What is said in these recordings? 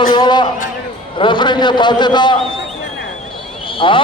ఉన్నది కూడా రెఫరీకి బాధ్యత. ఆ!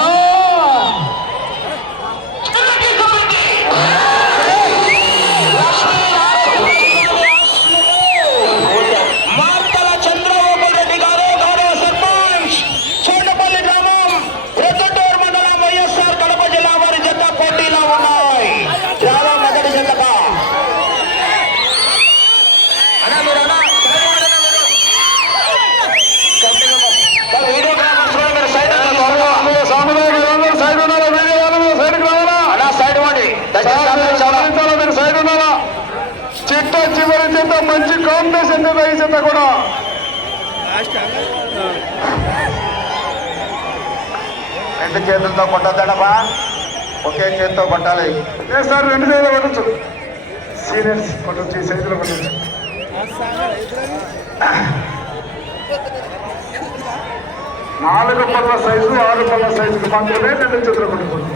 మంచి కాంబినేషన్ ఈ కూడా? రెండు చేతులతో కొట్టద్దడబా ఒకే చేతితో కొట్టాలి. సార్ రెండు చేతులు కొట్టచ్చు. సీనియర్స్ కొట్టచ్చు ఈ చేతిలో కొట్టచ్చు. నాలుగు పళ్ళ సైజు ఆరు పళ్ళ సైజు మాత్రమే రెండు చేతులు కొట్టుకుంటుంది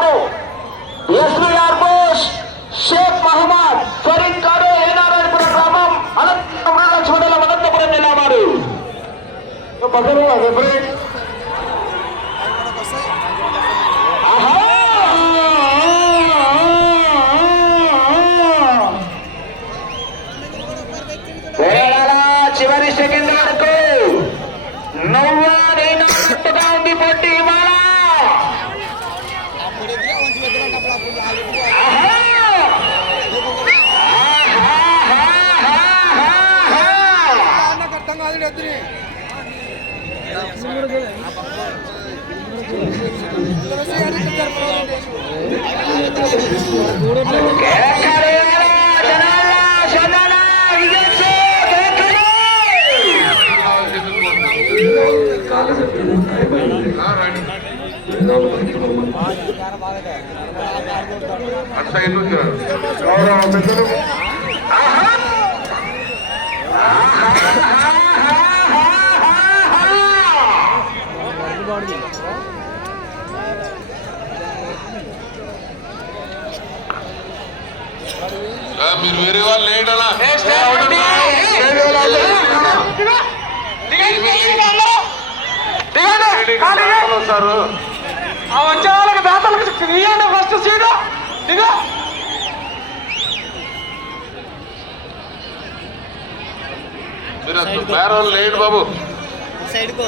பகிரும் அதே అట్లా ఎందుకు గౌరవ మీరు వేరే వాళ్ళు లేట్ అలా సారు వచ్చే వాళ్ళకి దాతలకు ఇవ్వండి ఫస్ట్ సీటు దిగా మీరు బాబు సైడ్కో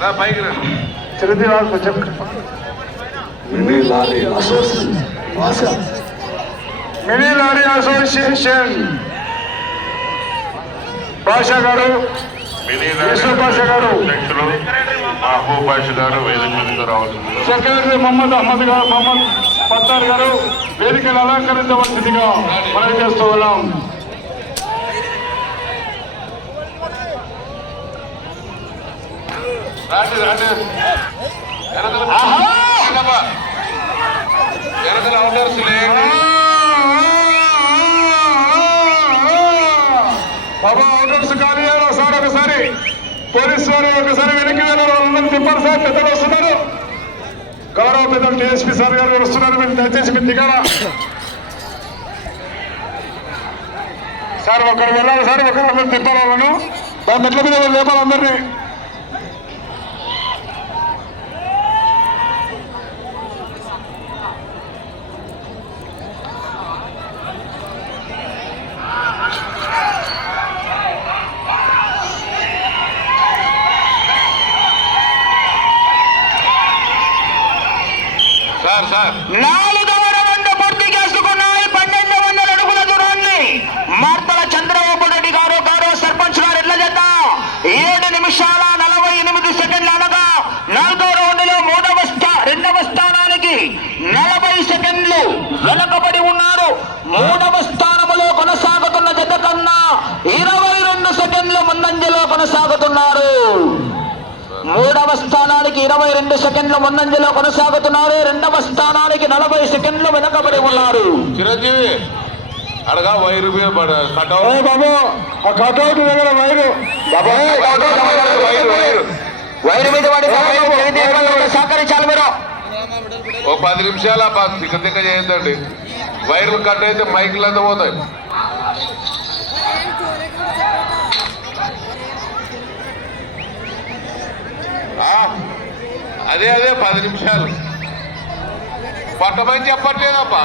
రా పైకి రండి చిరంజీవి గారు కొంచెం మినీ లారీ అసోసియేషన్ భాష గారు మినీ యేసు భాష గారు. అధ్యక్షులు మహబూబ్ భాష గారు వేదిక మీదకి రావాల్సింది సెక్రటరీ మహమ్మద్ అహ్మద్ గారు మహమ్మద్ పత్తార్ గారు వేదికను అలంకరించవలసిందిగా మనం చేస్తూ ఉన్నాం రాండి రాండి వెనకల వెనకల అవుటర్స్ లేండి బాబా ఆర్డర్స్ కానీ సార్ ఒకసారి పోలీసు వారు ఒకసారి వెనక్కి వెళ్ళారు వాళ్ళందరూ తిప్పారు సార్ పెద్దలు వస్తున్నారు. గౌరవ పెద్దలు డిఎస్పీ సార్ గారు వస్తున్నారు. మీరు దయచేసి మీరు దిగారా? సార్ ఒకరు వెళ్ళాలి సార్ ఒకరు అందరూ తిప్పాలి వాళ్ళను. దాని మెట్ల మీద లేపాలి అందరినీ సార్ సార్ నాలుగవ రౌండ్ పూర్తి చేసుకున్నాయి పన్నెండు వందల అడుగుల దూరాన్ని మార్తల చంద్రబాబు రెడ్డి గారు గౌరవ సర్పంచ్ గారు ఎట్ల చేత ఏడు నిమిషాల నలభై ఎనిమిది సెకండ్లు అనగా నాలుగో రౌండ్లో మూడవ స్థా రెండవ స్థానానికి నలభై సెకండ్లు వెనకబడి ఉన్నారు మూడవ స్థానములో కొనసాగుతున్న జత కన్నా ఇరవై రెండు సెకండ్లు ముందంజలో కొనసాగుతున్నారు. మూడవ స్థానానికి ఇరవై రెండు సెకండ్ల ముందంజలో కొనసాగుతున్నారు. రెండవ స్థానానికి నలభై సెకండ్లు వెనకబడి ఉన్నారు. చిరంజీవి అడగా వైరు బాబు ఆ కటౌట్ దగ్గర వైరు. Wire wire. వైరు. మీద సహకరించాలి మీరు ఓ పది నిమిషాలు ఆ ప- తిక్క తిక్క చేయొద్దండి వైర్లు కట్ అయితే మైకులు అంతా పోతాయి. అదే అదే పది నిమిషాలు. పట్టమని చెప్పట్లేదమ్మా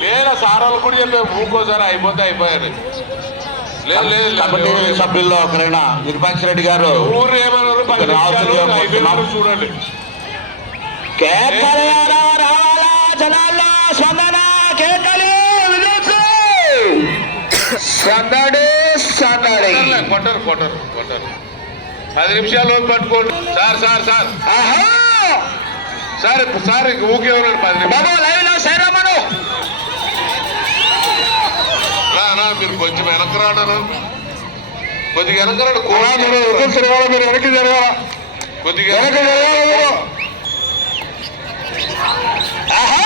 వేరే సారాలు కూడా చెప్పాము ఊకోసారి అయిపోతే అయిపోయారు కమిటీ సభ్యుల్లో ఒకరైనా నిర్భాష్ రెడ్డి గారు. చూడండి. కేకలేయాలా రావాలా జనాల్లో స్పందన కేకలు. సందడి సందడి కొట్టరు కొట్టరు కొట్టరు పది నిమిషాలు పట్టుకోండి sir sir sir sir sir okay ఉన్నాడు పది నిమిషాలు లైవ్లో శరమను రా, రా, మీరు కొంచెం వెనక్కి రాడారు కొద్దిగా మీరు ఎదురు తిరగాలి మీరు వెనక్కి జరగాల కొద్దిగా వెనక్కి జరగాలి మీరు ఆహా!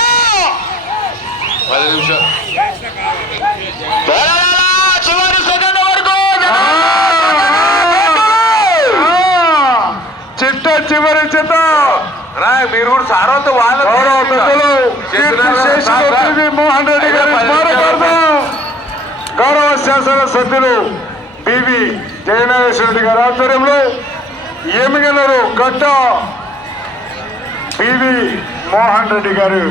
పది నిమిషాలు. చివరి సెకండ్ వరకు చిట్ట చివరి చిట్ట. రా మీరు కూడా సారవతో వాళ్ళ మోహన్ రెడ్డి గారి గౌరవ శాసన సభ్యులు పివి జయనాగేశ్వర రెడ్డి గారి ఆధ్వర్యంలో ఎమిగలరు గట్ట పివి మోహన్ రెడ్డి గారు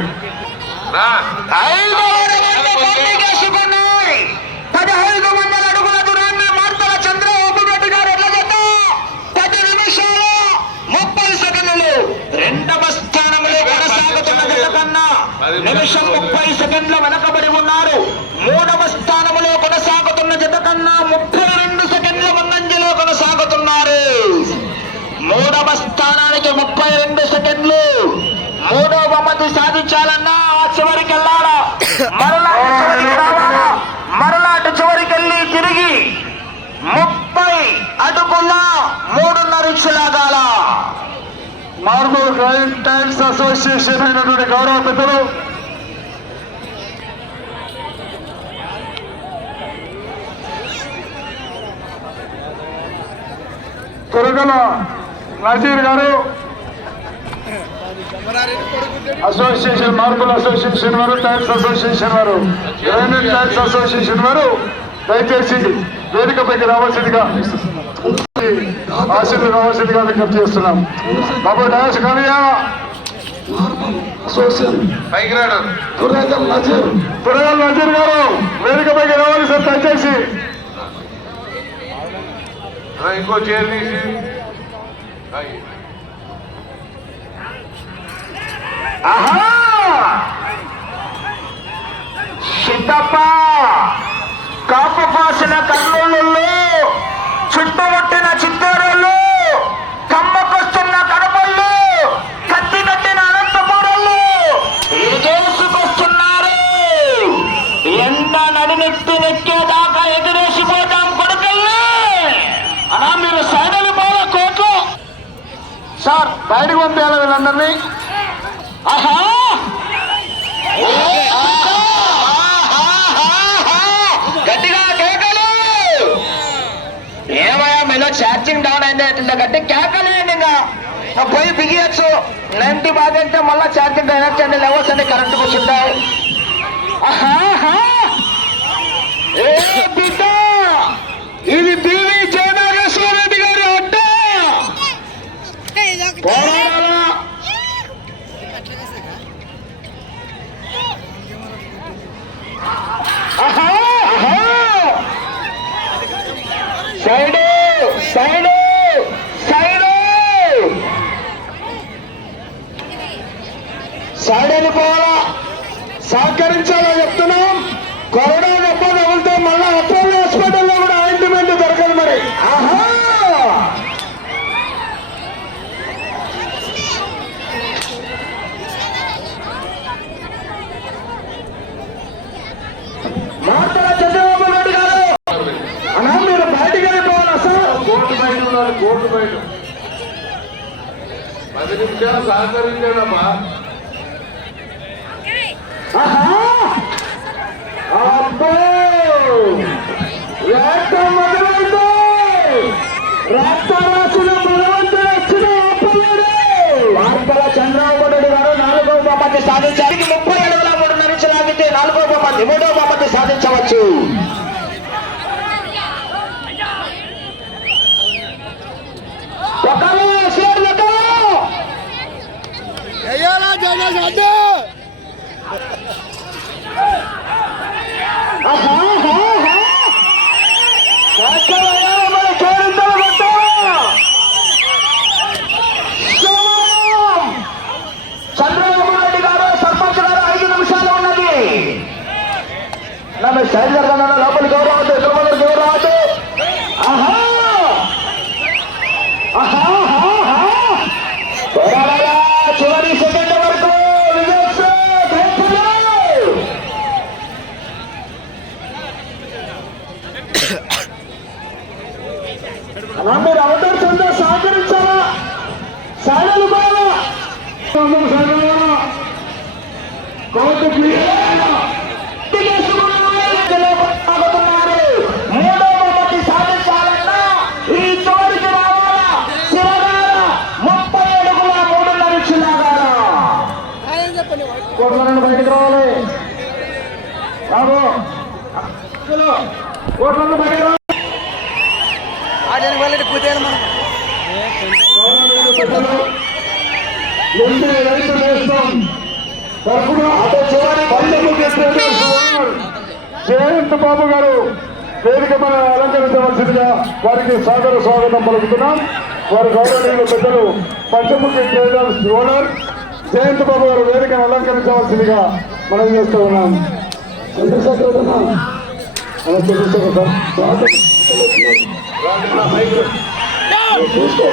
పదహైదు వందల అడుగుల దూరాన్ని మార్తల చంద్రబాబు రెడ్డి గారు ఎట్ల జత పది నిమిషాలు ముప్పై సెకండ్లు. రెండవ స్థానంలో కొనసాగుతున్న జత కన్నా నిమిషం ముప్పై సెకండ్ల వెనకబడి ఉన్నారు. మూడవ స్థానంలో కొనసాగుతున్న జత కన్నా ముప్పై రెండు సెకండ్ల ముందంజలో కొనసాగుతున్నారు. మూడవ స్థానానికి ముప్పై రెండు సెకండ్లు మూడవ బహుమతి సాధించాలన్నా ఆ చివరికి వెళ్ళాలా మరలా అటు చివరికి రావాలా మరలా అటు చివరికి వెళ్ళి తిరిగి ముప్పై అడుగుల మూడున్నర ఇచ్చులాగాల మార్మూర్ క్రైమ్ టైమ్స్ అసోసియేషన్ అయినటువంటి గౌరవ పెద్దలు. తురగల నజీర్ గారు. అసోసియేషన్ మార్బుల్ అసోసియేషన్ వారు టైమ్స్ అసోసియేషన్ వారు రెవెన్యూ టైమ్స్ అసోసియేషన్ వారు దయచేసి వేదికపైకి రావాల్సిందిగా ఆశీర్లు రావాల్సిందిగా విజ్ఞప్తి చేస్తున్నాం. బాబు డయాస్ కానియా. తురగల్ నజీర్. రావాలి సార్ దయచేసి. రా, ఇంకో చైర్ తీసి. అయ్. ఆహా! సిద్ధప్ప కాపు పాసిన కర్నూలు చుట్టుముట్టిన చిత్తూరులు కమ్మకొస్తున్న కడపళ్ళు కత్తి కట్టిన అనంతపురళ్ళు ఎగేసుకొస్తున్నారు ఎండ నడినెత్తి నెక్కేదాకా ఎగిరేసిపోతాం కొడుకల్ని. అలా మీరు సైడలు పోల కోట్లు సార్ బయటకు పంపేయాలి వీళ్ళందరినీ? ఆహా! ఛార్జింగ్ డౌన్ అయింది ఇంత గట్టి కేకలేండి ఇంకా. పోయి బిగియచ్చు. నైన్టీ బాగా అయితే మళ్ళీ ఛార్జింగ్ ఎనర్జీ అన్ని లెవెల్స్ అన్ని కరెక్ట్ కూర్చుంటాయి ఆహా ఏ ఇది బీవీ జయనాగేశ్వర రెడ్డి గారి అడ్డ పోరాడాలా ఆహా, ఆహా. సైడు సైడు సైడు సైడ్ వెళ్ళిపోవాలా సహకరించాలో చెప్తున్నాం కరోనా దెబ్బ తగిలితే మళ్ళీ అపోలో హాస్పిటల్లో కూడా ఆయింట్మెంట్ దొరకదు మరి ఆహా మార్తల చంద్రబాబు నాయుడు గారు అన్నా మీరు బయటికి వెళ్ళిపోవాలా సార్ కోర్టు బయట ఉన్నారు పది నిమిషాలు సహకరించాడమ్మా. రక్తం మొదలైంది! రక్తరాశులు వచ్చిన వార్తల చంద్రబాబు గారు నాలుగో బహుమతి సాధించారు. ముప్పై అడుగుల మూడు నుంచి లాగితే నాలుగో పాపతి మూడో పాపతి సాధించవచ్చు. ఆహా ఆహా, ఆహా. పోరాడాలా చివరి సెకండ్ వరకు విజయ్ ధైర్యంగా. కోర్టు క్లియర్ సాగుతున్నారు మూడో బహుమతి సాధించాలన్నా ఈ చివరికి రావాలా శివగాల ముప్పై అడుగుల మూడున్నర చిన్నగాల ఆయన చెప్పండి కోట్ల నుండి బయటకు రావాలి రాబో కోట్ల నుండి బయటకు రావాలి ఆడని వాళ్ళకి కుదేలు మనం నేస్తం తరపున పందెము చేసినటువంటి సువార్ జయంత్ బాబు గారు వేదిక మన అలంకరించవలసిందిగా వారికి సాదర స్వాగతం పలుకుతున్నాం. వారి గౌరవనీయులు పెద్దలు పంచముఖి ట్రేడర్స్ ఓనర్ జయంత్ బాబు గారు వేదికను అలంకరించవలసిందిగా మనం చేస్తూ ఉన్నాం. చూసుకో.